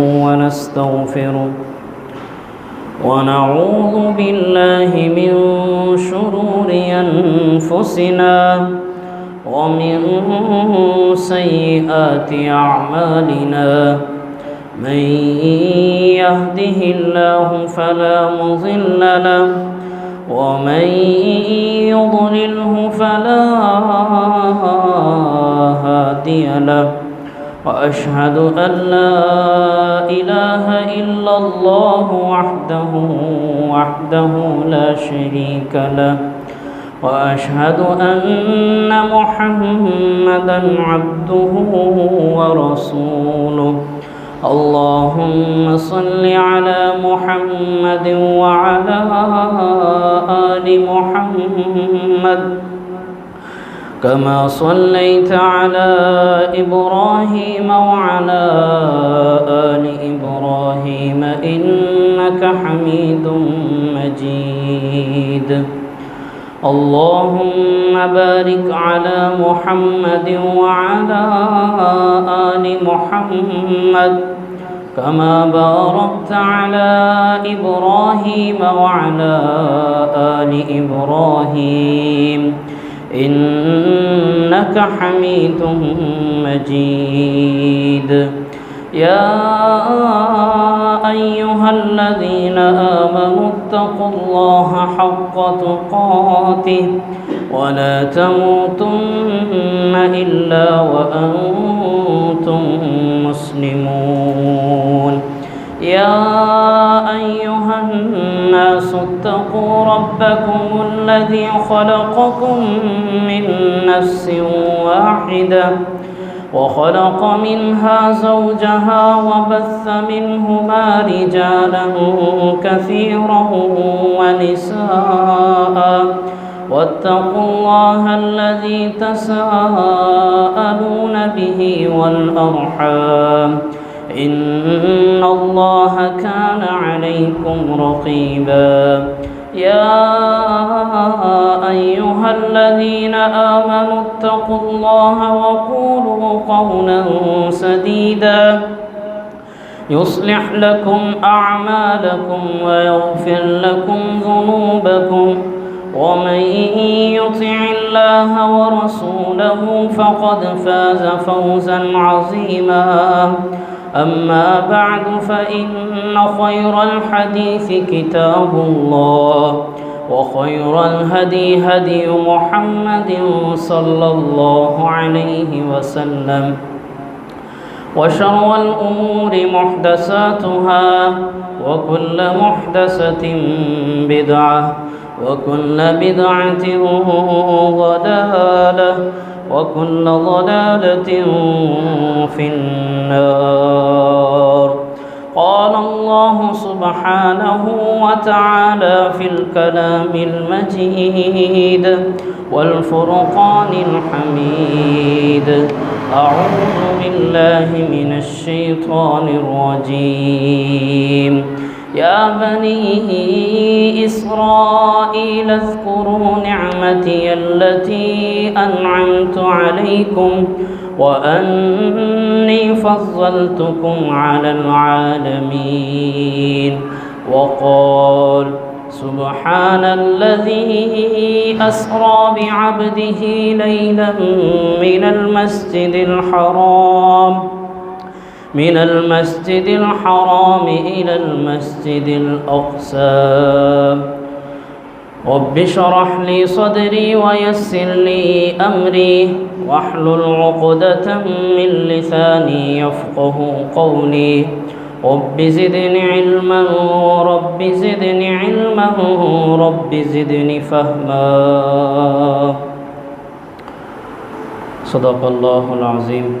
ونستغفره ونعوذ بالله من شرور أنفسنا ومن سيئات أعمالنا من يهده الله فلا مضل له ومن يضلله فلا هادي له وأشهد أن لا إله إلا الله وحده لا شريك له وأشهد أن محمدا عبده ورسوله اللهم صل على محمد وعلى آل محمد كما صليت على إبراهيم وعلى آل إبراهيم إنك حميد مجيد اللهم بارك على محمد وعلى آل محمد كما باركت على إبراهيم وعلى آل إبراهيم إنك حميد مجيد يا أيها الذين آمنوا اتقوا الله حق تقاته ولا تموتن إلا وأنتم مسلمون يا أيها الناس اتقوا ربكم الذي خلقكم من نفس واحدة وخلق منها زوجها وبث منهما رجالا كثيرا ونساء واتقوا الله الذي تساءلون به والأرحام إن الله كان عليكم رقيبا يا أيها الذين آمنوا اتقوا الله وقولوا قولا سديدا يصلح لكم أعمالكم ويغفر لكم ذنوبكم ومن يطع الله ورسوله فقد فاز فوزا عظيما أما بعد فإن خير الحديث كتاب الله وخير الهدي هدي محمد صلى الله عليه وسلم وشر الأمور محدثاتها وكل محدثة بدعة وكل بدعة ضلالة وكل ضلالة في النار قال الله سبحانه وتعالى في الكلام المجيد والفرقان الحميد أعوذ بالله من الشيطان الرجيم يا بني إسرائيل اذكروا نعمتي التي أنعمت عليكم وأني فضلتكم على العالمين وقال سبحان الذي أسرى بعبده ليلا من المسجد الحرام إلى المسجد الأقصى رب اشرح لي صدري ويسر لي أمري واحلل عقدة من لساني يفقه قولي رب زدني علما رب زدني علما رب زدني فهما صدق الله العظيم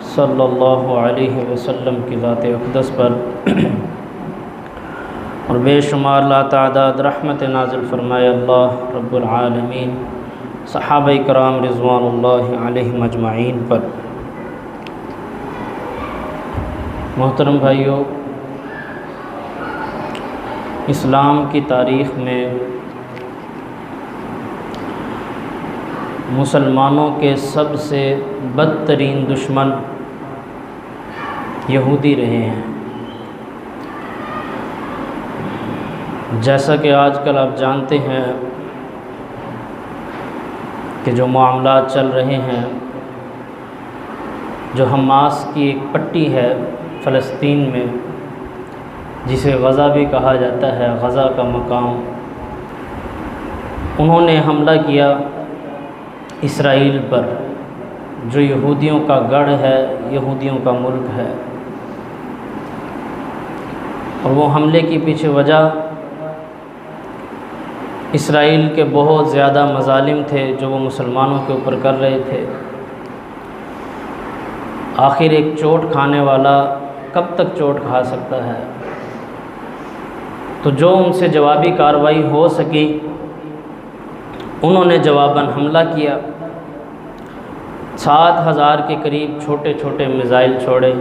صلی اللہ علیہ وسلم کی ذات اقدس پر اور بے شمار لا تعداد رحمت نازل فرمائے اللہ رب العالمین صحابہ کرام رضوان اللہ علیہم اجمعین پر۔ محترم بھائیو، اسلام کی تاریخ میں مسلمانوں کے سب سے بدترین دشمن یہودی رہے ہیں۔ جیسا کہ آج کل آپ جانتے ہیں کہ جو معاملات چل رہے ہیں، جو حماس کی ایک پٹی ہے فلسطین میں جسے غزہ بھی کہا جاتا ہے، غزہ کا مقام، انہوں نے حملہ کیا اسرائیل پر، جو یہودیوں کا گڑھ ہے، یہودیوں کا ملک ہے۔ اور وہ حملے کی پیچھے وجہ اسرائیل کے بہت زیادہ مظالم تھے جو وہ مسلمانوں کے اوپر کر رہے تھے۔ آخر ایک چوٹ کھانے والا کب تک چوٹ کھا سکتا ہے؟ تو جو ان سے جوابی کارروائی ہو سکی انہوں نے جواباً حملہ کیا۔ 7,000 کے قریب چھوٹے چھوٹے میزائل چھوڑے۔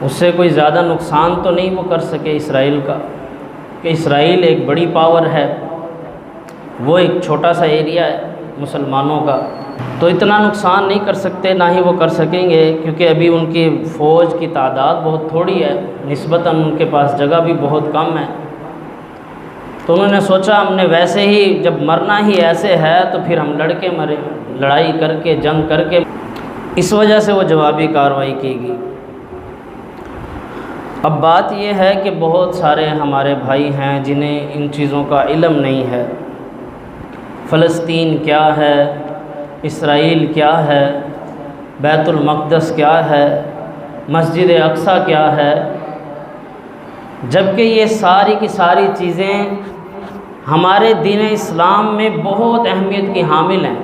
اس سے کوئی زیادہ نقصان تو نہیں وہ کر سکے اسرائیل کا، کہ اسرائیل ایک بڑی پاور ہے، وہ ایک چھوٹا سا ایریا ہے مسلمانوں کا، تو اتنا نقصان نہیں کر سکتے، نہ ہی وہ کر سکیں گے، کیونکہ ابھی ان کی فوج کی تعداد بہت تھوڑی ہے، نسبتاً ان کے پاس جگہ بھی بہت کم ہے۔ تو انہوں نے سوچا ہم نے ویسے ہی جب مرنا ہی ایسے ہے تو پھر ہم لڑ کے مرے، لڑائی کر کے، جنگ کر کے، اس وجہ سے وہ جوابی کارروائی کی گئی۔ اب بات یہ ہے کہ بہت سارے ہمارے بھائی ہیں جنہیں ان چیزوں کا علم نہیں ہے۔ فلسطین کیا ہے، اسرائیل کیا ہے، بیت المقدس کیا ہے، مسجد اقصیٰ کیا ہے، جبکہ یہ ساری کی ساری چیزیں ہمارے دین اسلام میں بہت اہمیت کی حامل ہیں۔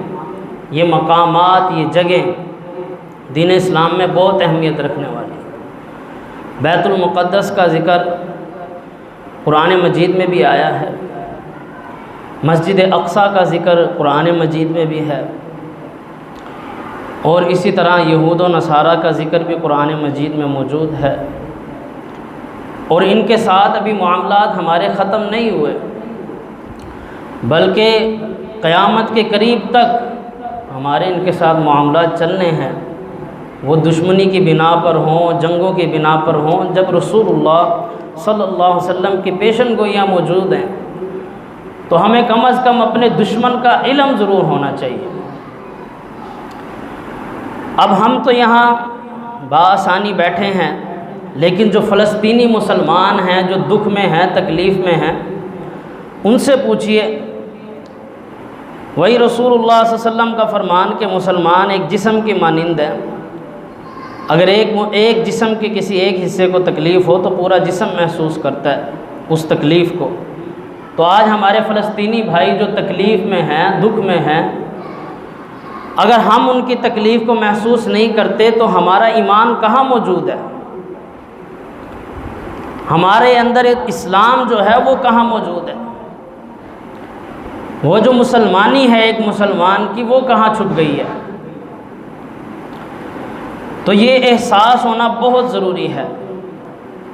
یہ مقامات، یہ جگہیں دین اسلام میں بہت اہمیت رکھنے والی ہیں۔ بیت المقدس کا ذکر قرآن مجید میں بھی آیا ہے، مسجد اقصیٰ کا ذکر قرآن مجید میں بھی ہے، اور اسی طرح یہود و نصارہ کا ذکر بھی قرآن مجید میں موجود ہے۔ اور ان کے ساتھ ابھی معاملات ہمارے ختم نہیں ہوئے، بلکہ قیامت کے قریب تک ہمارے ان کے ساتھ معاملات چلنے ہیں، وہ دشمنی کی بنا پر ہوں، جنگوں کی بنا پر ہوں، جب رسول اللہ صلی اللہ علیہ وسلم کی پیشن گوئیاں موجود ہیں تو ہمیں کم از کم اپنے دشمن کا علم ضرور ہونا چاہیے۔ اب ہم تو یہاں بآسانی بیٹھے ہیں، لیکن جو فلسطینی مسلمان ہیں، جو دکھ میں ہیں، تکلیف میں ہیں، ان سے پوچھئے۔ وہی رسول اللہ صلی اللہ علیہ وسلم کا فرمان کہ مسلمان ایک جسم کی مانند ہے، اگر ایک جسم کے کسی ایک حصے کو تکلیف ہو تو پورا جسم محسوس کرتا ہے اس تکلیف کو۔ تو آج ہمارے فلسطینی بھائی جو تکلیف میں ہیں، دکھ میں ہیں، اگر ہم ان کی تکلیف کو محسوس نہیں کرتے تو ہمارا ایمان کہاں موجود ہے؟ ہمارے اندر اسلام جو ہے وہ کہاں موجود ہے؟ وہ جو مسلمانی ہے ایک مسلمان کی، وہ کہاں چھپ گئی ہے؟ تو یہ احساس ہونا بہت ضروری ہے،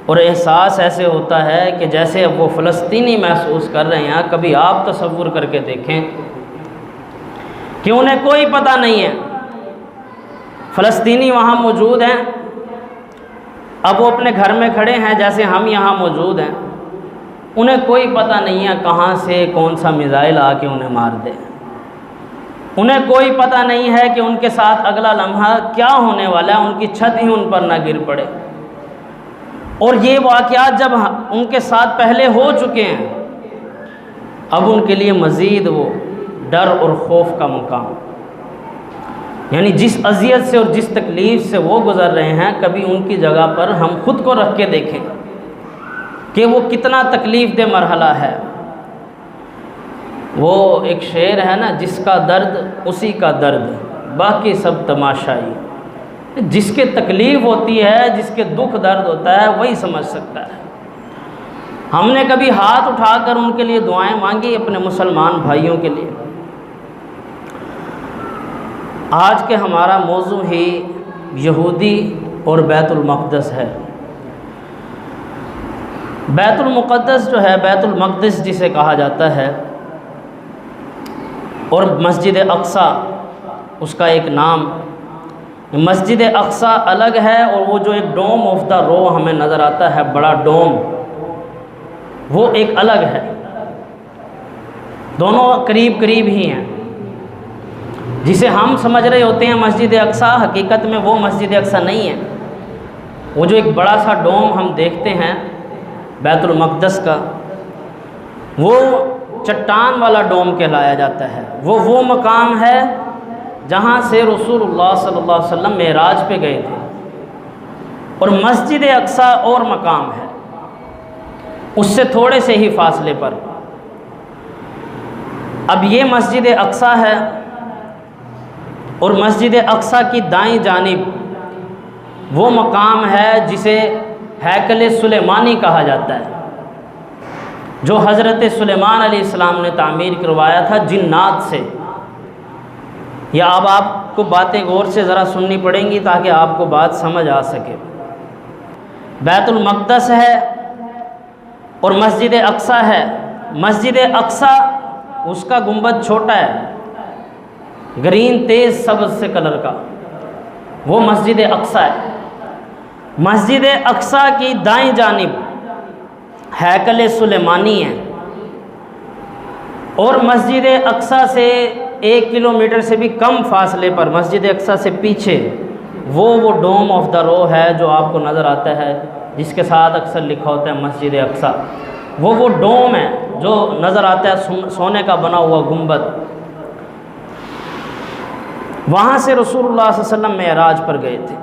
اور احساس ایسے ہوتا ہے کہ جیسے اب وہ فلسطینی محسوس کر رہے ہیں۔ کبھی آپ تصور کر کے دیکھیں کہ انہیں کوئی پتہ نہیں ہے، فلسطینی وہاں موجود ہیں، اب وہ اپنے گھر میں کھڑے ہیں جیسے ہم یہاں موجود ہیں، انہیں کوئی پتہ نہیں ہے کہاں سے کون سا میزائل آ کے انہیں مار دے، انہیں کوئی پتہ نہیں ہے کہ ان کے ساتھ اگلا لمحہ کیا ہونے والا ہے، ان کی چھت ہی ان پر نہ گر پڑے۔ اور یہ واقعات جب ان کے ساتھ پہلے ہو چکے ہیں، اب ان کے لیے مزید وہ ڈر اور خوف کا مقام، یعنی جس اذیت سے اور جس تکلیف سے وہ گزر رہے ہیں، کبھی ان کی جگہ پر ہم خود کو رکھ کے دیکھیں کہ وہ کتنا تکلیف دہ مرحلہ ہے۔ وہ ایک شعر ہے نا، جس کا درد اسی کا درد، باقی سب تماشائی۔ جس کے تکلیف ہوتی ہے، جس کے دکھ درد ہوتا ہے، وہی سمجھ سکتا ہے۔ ہم نے کبھی ہاتھ اٹھا کر ان کے لیے دعائیں مانگی اپنے مسلمان بھائیوں کے لیے؟ آج کے ہمارا موضوع ہی یہودی اور بیت المقدس ہے۔ بیت المقدس جو ہے، بیت المقدس جسے کہا جاتا ہے، اور مسجد اقصی اس کا ایک نام۔ مسجد اقصی الگ ہے، اور وہ جو ایک ڈوم آف دا رو ہمیں نظر آتا ہے، بڑا ڈوم، وہ ایک الگ ہے۔ دونوں قریب قریب ہی ہیں۔ جسے ہم سمجھ رہے ہوتے ہیں مسجد اقصی، حقیقت میں وہ مسجد اقصی نہیں ہے۔ وہ جو ایک بڑا سا ڈوم ہم دیکھتے ہیں بیت المقدس کا، وہ چٹان والا ڈوم کہلایا جاتا ہے۔ وہ مقام ہے جہاں سے رسول اللہ صلی اللہ علیہ وسلم معراج پہ گئے تھے، اور مسجد اقصی اور مقام ہے اس سے تھوڑے سے ہی فاصلے پر۔ اب یہ مسجد اقصی ہے، اور مسجد اقصی کی دائیں جانب وہ مقام ہے جسے ہیکل سلیمانی کہا جاتا ہے، جو حضرت سلیمان علیہ السلام نے تعمیر کروایا تھا جنات سے۔ یا اب آپ کو باتیں غور سے ذرا سننی پڑیں گی تاکہ آپ کو بات سمجھ آ سکے۔ بیت المقدس ہے اور مسجد اقصی ہے۔ مسجد اقصی اس کا گنبد چھوٹا ہے، گرین تیز سبز سے کلر کا، وہ مسجد اقصی ہے۔ مسجد اقصی کی دائیں جانب ہیکل سلیمانی ہے، اور مسجد اقصی سے 1 کلومیٹر سے بھی کم فاصلے پر، مسجد اقصی سے پیچھے وہ ڈوم آف دا رو ہے جو آپ کو نظر آتا ہے، جس کے ساتھ اکثر لکھا ہوتا ہے مسجد اقصی۔ وہ ڈوم ہے جو نظر آتا ہے، سونے کا بنا ہوا گنبد۔ وہاں سے رسول اللہ صلی اللہ علیہ وسلم معراج پر گئے تھے۔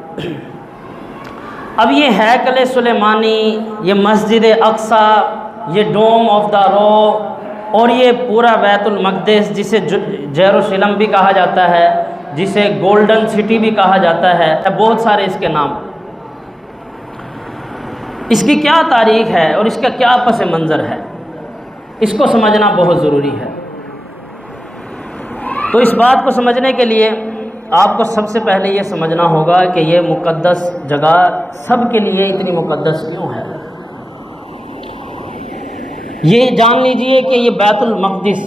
اب یہ ہیکل سلیمانی، یہ مسجد اقصی، یہ ڈوم آف دا رو، اور یہ پورا بیت المقدس جسے یروشلم بھی کہا جاتا ہے، جسے گولڈن سٹی بھی کہا جاتا ہے، بہت سارے اس کے نام۔ اس کی کیا تاریخ ہے اور اس کا کیا پس منظر ہے، اس کو سمجھنا بہت ضروری ہے۔ تو اس بات کو سمجھنے کے لیے آپ کو سب سے پہلے یہ سمجھنا ہوگا کہ یہ مقدس جگہ سب کے لیے اتنی مقدس کیوں ہے۔ یہ جان لیجئے کہ یہ بیت المقدس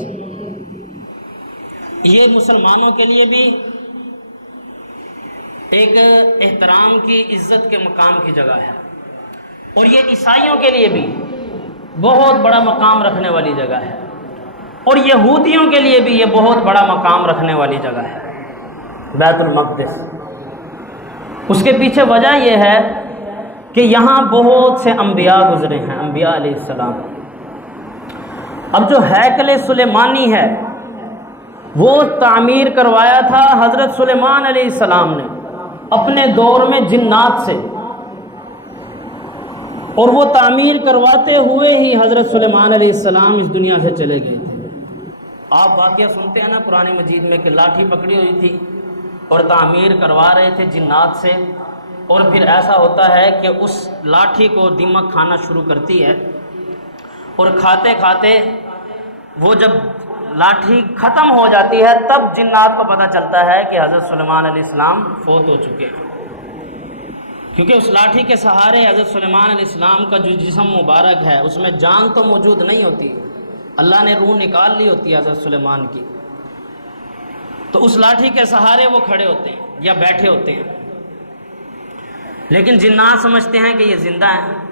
یہ مسلمانوں کے لیے بھی ایک احترام کی، عزت کے مقام کی جگہ ہے، اور یہ عیسائیوں کے لیے بھی بہت بڑا مقام رکھنے والی جگہ ہے، اور یہودیوں کے لیے بھی یہ بہت بڑا مقام رکھنے والی جگہ ہے بیت المقدس۔ اس کے پیچھے وجہ یہ ہے کہ یہاں بہت سے انبیاء گزرے ہیں، انبیاء علیہ السلام۔ اب جو ہیکل سلیمانی ہے وہ تعمیر کروایا تھا حضرت سلیمان علیہ السلام نے اپنے دور میں جنات سے، اور وہ تعمیر کرواتے ہوئے ہی حضرت سلیمان علیہ السلام اس دنیا سے چلے گئے تھے۔ آپ واقعہ سنتے ہیں نا قرآن مجید میں کہ لاٹھی پکڑی ہوئی تھی اور تعمیر کروا رہے تھے جنات سے، اور پھر ایسا ہوتا ہے کہ اس لاٹھی کو دیمک کھانا شروع کرتی ہے، اور کھاتے کھاتے وہ جب لاٹھی ختم ہو جاتی ہے تب جنات کو پتہ چلتا ہے کہ حضرت سلیمان علیہ السلام فوت ہو چکے ہیں، کیونکہ اس لاٹھی کے سہارے حضرت سلیمان علیہ السلام کا جو جسم مبارک ہے اس میں جان تو موجود نہیں ہوتی، اللہ نے روح نکال لی ہوتی ہے حضرت سلیمان کی، تو اس لاٹھی کے سہارے وہ کھڑے ہوتے ہیں یا بیٹھے ہوتے ہیں، لیکن جنات سمجھتے ہیں کہ یہ زندہ ہیں،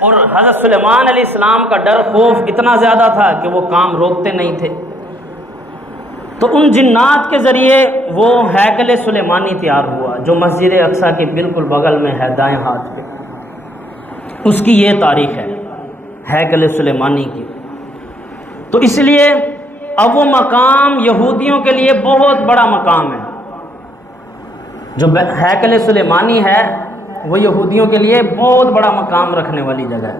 اور حضرت سلیمان علیہ السلام کا ڈر خوف اتنا زیادہ تھا کہ وہ کام روکتے نہیں تھے، تو ان جنات کے ذریعے وہ ہیکل سلیمانی تیار ہوا جو مسجد اقصی کے بالکل بغل میں ہے دائیں ہاتھ پہ۔ اس کی یہ تاریخ ہے ہیکل سلیمانی کی۔ تو اس لیے اب وہ مقام یہودیوں کے لیے بہت بڑا مقام ہے، جو ہیکل سلیمانی ہے وہ یہودیوں کے لیے بہت بڑا مقام رکھنے والی جگہ ہے،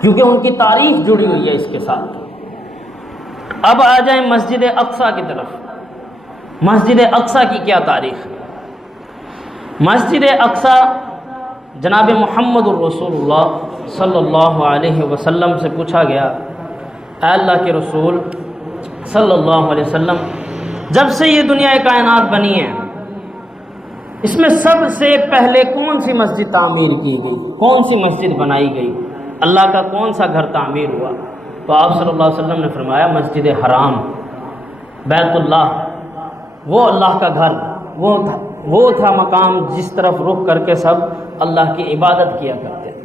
کیونکہ ان کی تاریخ جڑی ہوئی ہے اس کے ساتھ۔ اب آ جائیں مسجد اقصی کی طرف۔ مسجد اقصی کی کیا تاریخ ہے؟ مسجد اقصی جناب محمد الرسول اللہ صلی اللہ علیہ وسلم سے پوچھا گیا، اے اللہ کے رسول صلی اللہ علیہ وسلم، جب سے یہ دنیا کائنات بنی ہے اس میں سب سے پہلے کون سی مسجد تعمیر کی گئی، کون سی مسجد بنائی گئی، اللہ کا کون سا گھر تعمیر ہوا؟ تو آپ صلی اللہ علیہ وسلم نے فرمایا مسجد حرام، بیت اللہ، وہ اللہ کا گھر، وہ تھا مقام جس طرف رخ کر کے سب اللہ کی عبادت کیا کرتے تھے۔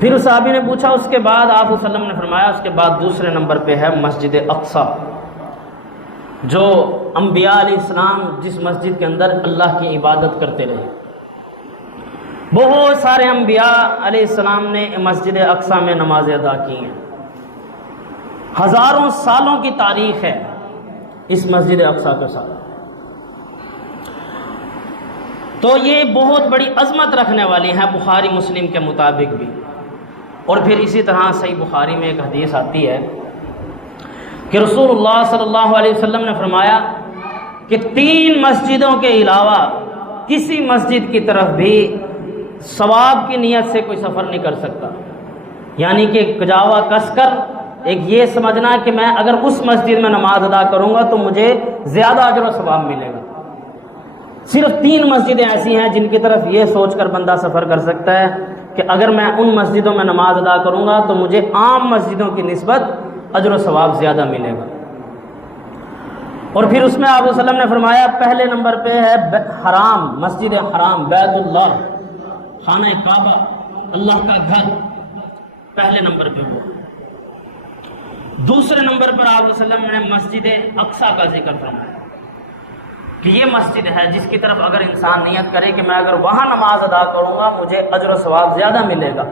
پھر اس صحابی نے پوچھا اس کے بعد، آپ صلی اللہ علیہ وسلم نے فرمایا اس کے بعد دوسرے نمبر پہ ہے مسجد اقصی، جو انبیاء علیہ السلام جس مسجد کے اندر اللہ کی عبادت کرتے رہے۔ بہت سارے انبیاء علیہ السلام نے مسجد اقصی میں نمازیں ادا کی ہیں، ہزاروں سالوں کی تاریخ ہے اس مسجد اقصی کے ساتھ۔ تو یہ بہت بڑی عظمت رکھنے والی ہے بخاری مسلم کے مطابق بھی۔ اور پھر اسی طرح صحیح بخاری میں ایک حدیث آتی ہے کہ رسول اللہ صلی اللہ علیہ وسلم نے فرمایا کہ 3 مسجدوں کے علاوہ کسی مسجد کی طرف بھی ثواب کی نیت سے کوئی سفر نہیں کر سکتا، یعنی کہ کجاوا کس کر ایک یہ سمجھنا کہ میں اگر اس مسجد میں نماز ادا کروں گا تو مجھے زیادہ اجر و ثواب ملے گا۔ صرف 3 مسجدیں ایسی ہیں جن کی طرف یہ سوچ کر بندہ سفر کر سکتا ہے کہ اگر میں ان مسجدوں میں نماز ادا کروں گا تو مجھے عام مسجدوں کی نسبت اجر و ثواب زیادہ ملے گا۔ اور پھر اس میں آپ صلی اللہ علیہ وسلم نے فرمایا پہلے نمبر پہ ہے حرام، مسجد حرام، بیت اللہ، خانہ کعبہ، اللہ کا گھر، پہلے نمبر پہ وہ۔ دوسرے نمبر پر آپ صلی اللہ علیہ وسلم نے مسجد اقصی کا ذکر فرمایا کہ یہ مسجد ہے جس کی طرف اگر انسان نیت کرے کہ میں اگر وہاں نماز ادا کروں گا مجھے اجر و ثواب زیادہ ملے گا،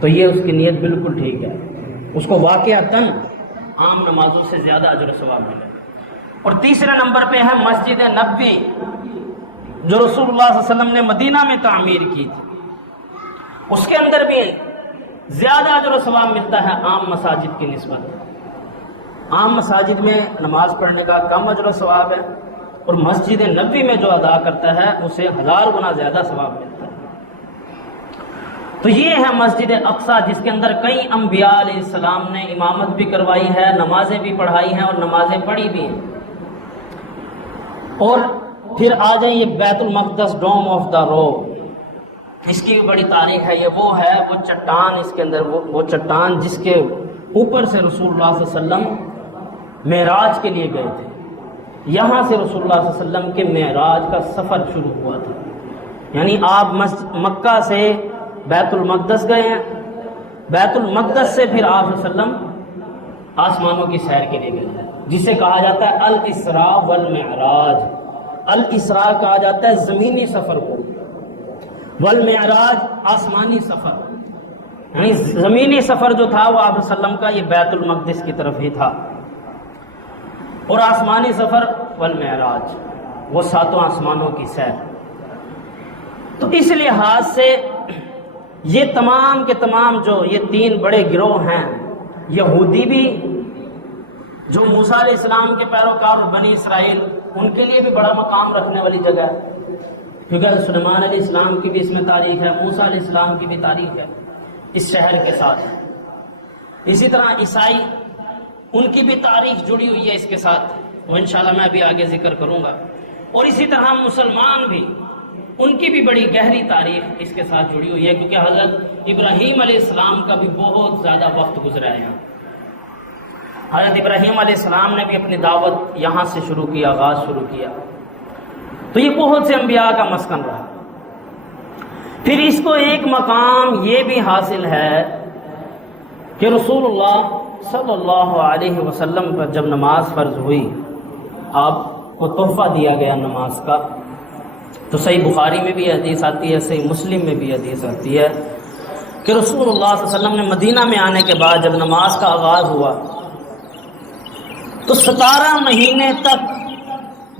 تو یہ اس کی نیت بالکل ٹھیک ہے، اس کو واقعتاً عام نمازوں سے زیادہ اجر و ثواب ملے گا۔ اور تیسرے نمبر پہ ہے مسجد نبوی، جو رسول اللہ صلی اللہ علیہ وسلم نے مدینہ میں تعمیر کی تھی، اس کے اندر بھی زیادہ اجر و ثواب ملتا ہے عام مساجد کی نسبت۔ عام مساجد میں نماز پڑھنے کا کم اجر و ثواب ہے، اور مسجد نبوی میں جو ادا کرتا ہے اسے 1000 گنا زیادہ ثواب ملتا ہے۔ تو یہ ہے مسجد اقصی جس کے اندر کئی انبیاء علیہ السلام نے امامت بھی کروائی ہے، نمازیں بھی پڑھائی ہیں اور نمازیں پڑھی بھی ہیں۔ اور پھر آ جائیں یہ بیت المقدس، ڈوم آف دا روک، اس کی بھی بڑی تاریخ ہے۔ یہ وہ ہے وہ چٹان، اس کے اندر وہ چٹان جس کے اوپر سے رسول اللہ صلی اللہ علیہ وسلم معراج کے لیے گئے تھے۔ یہاں سے رسول اللہ صلی اللہ علیہ وسلم کے معراج کا سفر شروع ہوا تھا، یعنی آپ مکہ سے بیت المقدس گئے ہیں، بیت المقدس سے پھر آپ صلی اللہ علیہ وسلم آسمانوں کی سیر کے لیے گئے ہیں، جسے کہا جاتا ہے الاسراء والمعراج۔ الاسراء کہا جاتا ہے زمینی سفر کو، والمعراج آسمانی سفر، یعنی زمینی سفر جو تھا وہ آپ صلی اللہ علیہ وسلم کا یہ بیت المقدس کی طرف ہی تھا، اور آسمانی سفر والمعراج وہ 7 آسمانوں کی سیر۔ تو اس لحاظ سے یہ تمام کے تمام جو یہ 3 بڑے گروہ ہیں، یہودی بھی جو موسیٰ علیہ السلام کے پیروکار اور بنی اسرائیل، ان کے لیے بھی بڑا مقام رکھنے والی جگہ ہے، کیونکہ سلیمان علیہ السلام کی بھی اس میں تاریخ ہے، موسیٰ علیہ السلام کی بھی تاریخ ہے اس شہر کے ساتھ۔ اسی طرح عیسائی، ان کی بھی تاریخ جڑی ہوئی ہے اس کے ساتھ، وہ انشاءاللہ میں ابھی آگے ذکر کروں گا۔ اور اسی طرح مسلمان بھی، ان کی بھی بڑی گہری تاریخ اس کے ساتھ جڑی ہوئی ہے، کیونکہ حضرت ابراہیم علیہ السلام کا بھی بہت زیادہ وقت گزرا ہے۔ حضرت ابراہیم علیہ السلام نے بھی اپنی دعوت یہاں سے شروع کی، آغاز شروع کیا، تو یہ بہت سے انبیاء کا مسکن رہا۔ پھر اس کو ایک مقام یہ بھی حاصل ہے کہ رسول اللہ صلی اللہ علیہ وسلم پر جب نماز فرض ہوئی، آپ کو تحفہ دیا گیا نماز کا، تو صحیح بخاری میں بھی حدیث آتی ہے، صحیح مسلم میں بھی حدیث آتی ہے کہ رسول اللہ صلی اللہ علیہ وسلم نے مدینہ میں آنے کے بعد جب نماز کا آغاز ہوا تو 17 مہینے تک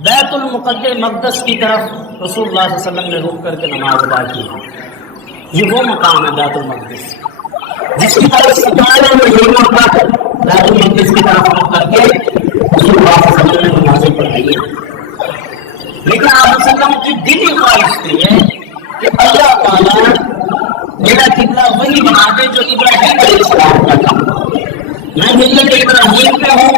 بیت المقدس کی طرف رسول اللہ صلی اللہ علیہ وسلم نے رخ کر کے نماز ادا کی۔ یہ وہ مقام ہے بیت المقدس جس کی طرف 17 مہینوں تک بیت المقدس کی طرف رخ کر کے رسول اللہ صلی اللہ علیہ وسلم نے نمازیں پڑھائی ہیں۔ لیکن آپ وسلم کی دلی خواہش تھی ہے کہ اللہ تعالیٰ میرا قبلہ وہی بنا دے جو ابراہیم علیہ السلام کا تھا. میں ملت ابراہیم پہ ہوں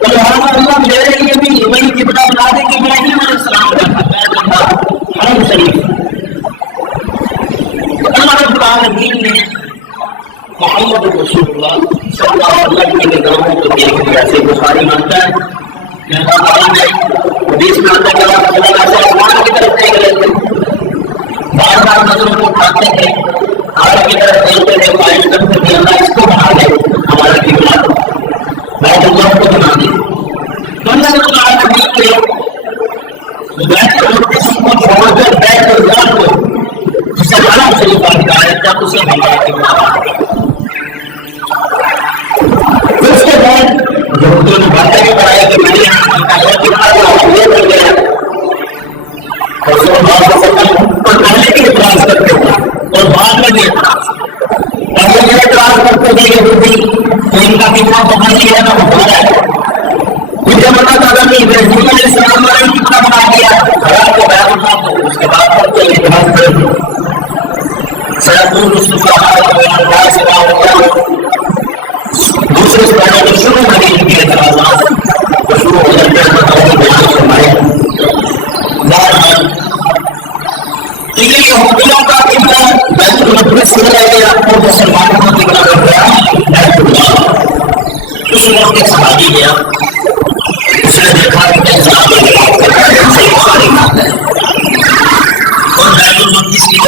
تو لہٰذا اللہ میرے لیے بھی وہی قبلہ بنا دے کہ ابراہیم علیہ السلام کا تھا. بیت اللہ حرم شریف. اللہ رب العالمین نے محمد رسول اللہ صلی اللہ علیہ وسلم کی نگاہوں کو دیکھ لیا. سے بخاری مانتا ہے کہ اللہ تعالیٰ نے حدیث میں آتا ہے کہ اللہ تعالیٰ سے آسمان کی طرف دیکھ رہے تھے, بار بار نظروں کو اٹھاتے تھے, آگے کی طرف دیکھتے تھے, خواہش کرتے تھے اللہ اس کو بنا دے ہمارا قبلہ, بیت اللہ کو بنا دے. تو اللہ رب العالمین نے بیت المقدس کو چھوڑ کر بیت اللہ کو جسے حرم شریف کا ہے تب اسے ہمارا قبلہ بنا دیا. اس کے بعد جو باتیں بھی بڑھائی کہ میں نے یہ کر گیا اور صلی اللہ علیہ وسلم پر پہلے بھی اعتراض کرتے تھے اور بعد میں بھی اعتراض. پہلے یہ اعتراض کرتے تھے یہودی تو ان کا کتنا پہنچ گیا نا وہ بڑا ہے. مجھے پتا تھا کہ ابراہیم علیہ السلام نے کتنا بنا دیا خراب کو بیان ہوتا تو اس کے بعد پر کوئی اعتراض کرتے سیدون مصطفیٰ سے بات ہوتا دوسرے سے پہلے جو شروع ہونے کے اعتراضات تو شروع ہو جاتے ہیں مطلب بیان فرمائے. ٹھیک ہے, یہودیوں کا قبلہ بیت المقدس میں رہ گیا اور مسلمانوں کا قبلہ رہ گیا بیت اللہ. اس وقت ایک صحابی گیا, اس نے دیکھا کہ انسان کو بات کر رہا ہے صحیح بخاری بات ہے اور بیت المقدس کی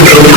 سکے